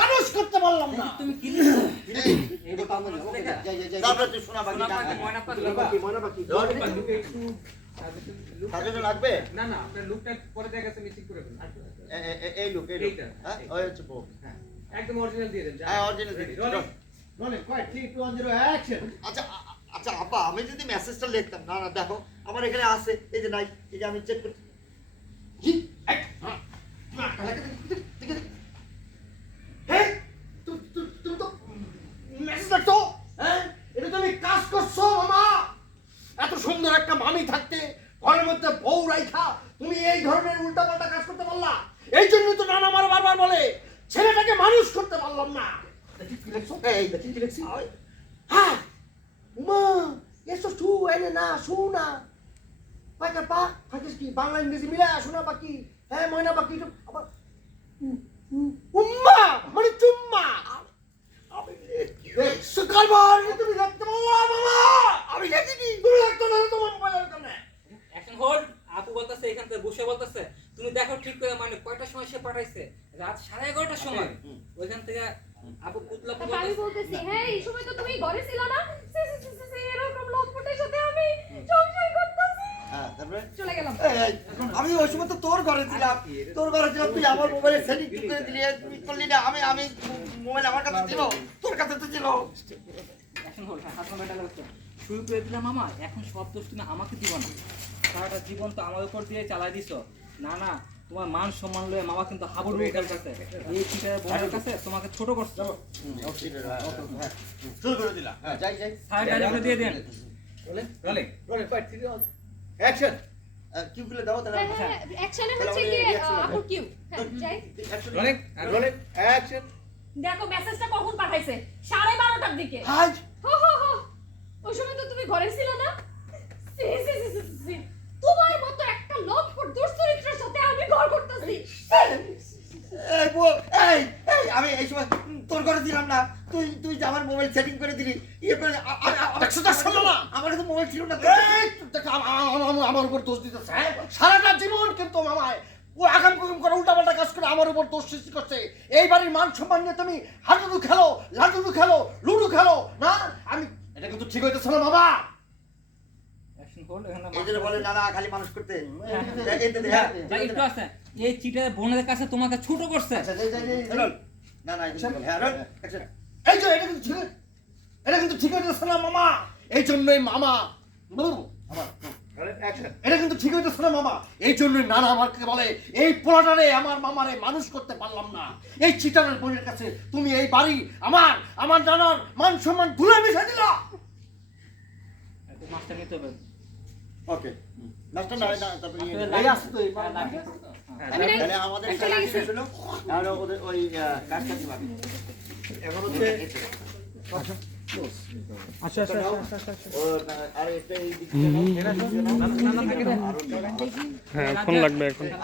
মানুষ করতে পারলাম না। তুমি লাগবে? না না আপনার লুকটা পরে দেখা গেছে মিক্সিং করে এই লোক এই লোক। হ্যাঁ ওই হচ্ছে হ্যাঁ একদম অরিজিনাল দিয়ে দেন হ্যাঁ অরিজিনাল দিদি Rolling. রোলিং কয় 3 2 1 0 অ্যাকশন আচ্ছা আপা আমি যদি মেসেজটা লিখতাম না না দেখো আমার এখানে আছে এই যে নাই এই যে আমি চেক এক হ্যাঁ হ্যাঁ এটা তুমি কাজ করছ মামা। এত সুন্দর একটা মামি থাকতে ঘরের মধ্যে বউ রাইখা তুমি এই ধরনের উল্টাপাল্টা কাজ করতে পারলা? এই জন্যই তো নানা আমার বারবার বলে ছেলেটাকে মানুষ করতে পারলাম না। দেখি কি লিখছো? এই দেখি কি লিখছি? হ্যাঁ উমা এসো শু এনে না শু না। পাইকার পা ফাইকার কি বাংলা ইংরেজি মিলে শোনা বাকি। হ্যাঁ ময়না বাকি তো আবার। উম, উম, উম্মা মানে চুম্মা। সুকালবার তুমি দেখতে পারলা মামা। আমি দেখিনি। তুমি দেখতে পারলে তোমার মোবাইলের Action hold. আপু বলতেছে এখান থেকে বসে বলতেছে তুমি দেখো ঠিক করে মানে কয়টার সময় সে পাঠাইছে? রাত সাড়ে এগারোটার সময়। ওইখান থেকে আপু পুতলা তারপর আমি বলতেছি হ্যাঁ এই সময় তো তুমি ঘরে ছিল না সে সে সে, সে, সে, এরকম লটপটের সাথে আমি সংসার করতেছি হ্যাঁ তারপরে চলে গেলাম এই, এই, আমি ওই সময় তো তোর ঘরে ছিলাম। তোর ঘরে ছিলাম তুই আমার মোবাইলে সেটিং করে দিলি তুই করলি না আমি আমি মোবাইল আমার কাছে ছিল তোর কাছে তো ছিল। লাগছে শুরু করে দিলাম মামা এখন সব দোষ তুমি আমাকে দিব না। সারাটা জীবন তো আমার উপর দিয়ে চালাই দিছো। না না তোমার মান সম্মান লয়ে মামা কিন্তু হাবুর কাছে। এই বোনের কাছে তোমাকে ছোট করছ। শুরু করে দিলাম হ্যাঁ। যাই যাই দিয়ে দেন। Rolling rolling. রোলিং কয় দাও তাহলে হ্যাঁ হ্যাঁ অ্যাকশনে হচ্ছে কি আপুর কিউ হ্যাঁ অ্যাকশন দেখো মেসেজটা কখন পাঠাইছে? সাড়ে বারোটার দিকে। আজ? হো হো হো। ওই সময় তো তুমি ঘরে ছিল না? সি সি সি সি, সি তোমার মতো একটা লটপট দুশ্চরিত্রের সাথে আমি ঘর করতেছি। এই আমি এই সময় তোর ঘরে ছিলাম না তুই তুই যে আমার মোবাইল সেটিং করে দিলি ইয়ে করে আমার তো মোবাইল ছিল না আমার উপর দোষ দিতেছে হ্যাঁ? সারাটা জীবন কিন্তু মামায় ও আগাম কুকুম করে উল্টাপাল্টা কাজ করে আমার উপর দোষ সৃষ্টি করছে এই বাড়ির মান সম্মান নিয়ে তুমি হাডুডু খেলো লাডুডু খেলো লুডু খেলো না আমি এটা কিন্তু ঠিক হইতেছে না বাবা এই জন্য বলে না না খালি মানুষ করতে হ্যাঁ, এই- এই তো দে, হ্যাঁ। যা একটু আছে এই চিটার বোনের কাছে তোমাকে ছোট করছে না না এই হ্যাঁ action. এই যে এটা কিন্তু ঠিক এটা কিন্তু ঠিক হইতেছে না মামা। এই জন্যই মামা। এটা কিন্তু ঠিক হইতেছে না মামা। এই জন্যই নানা আমাকে বলে এই পোলাটারে আমার মামারে মানুষ করতে পারলাম না। এই চিটারের বোনের কাছে তুমি এই বাড়ি আমার আমার নানার মান সম্মান ধুলে মিশে দিলা। মাস্টার নিতে হবে। ওকে না না তারপরে এই এই হ্যাঁ, আচ্ছা আচ্ছা হ্যাঁ ফোন লাগবে এখন।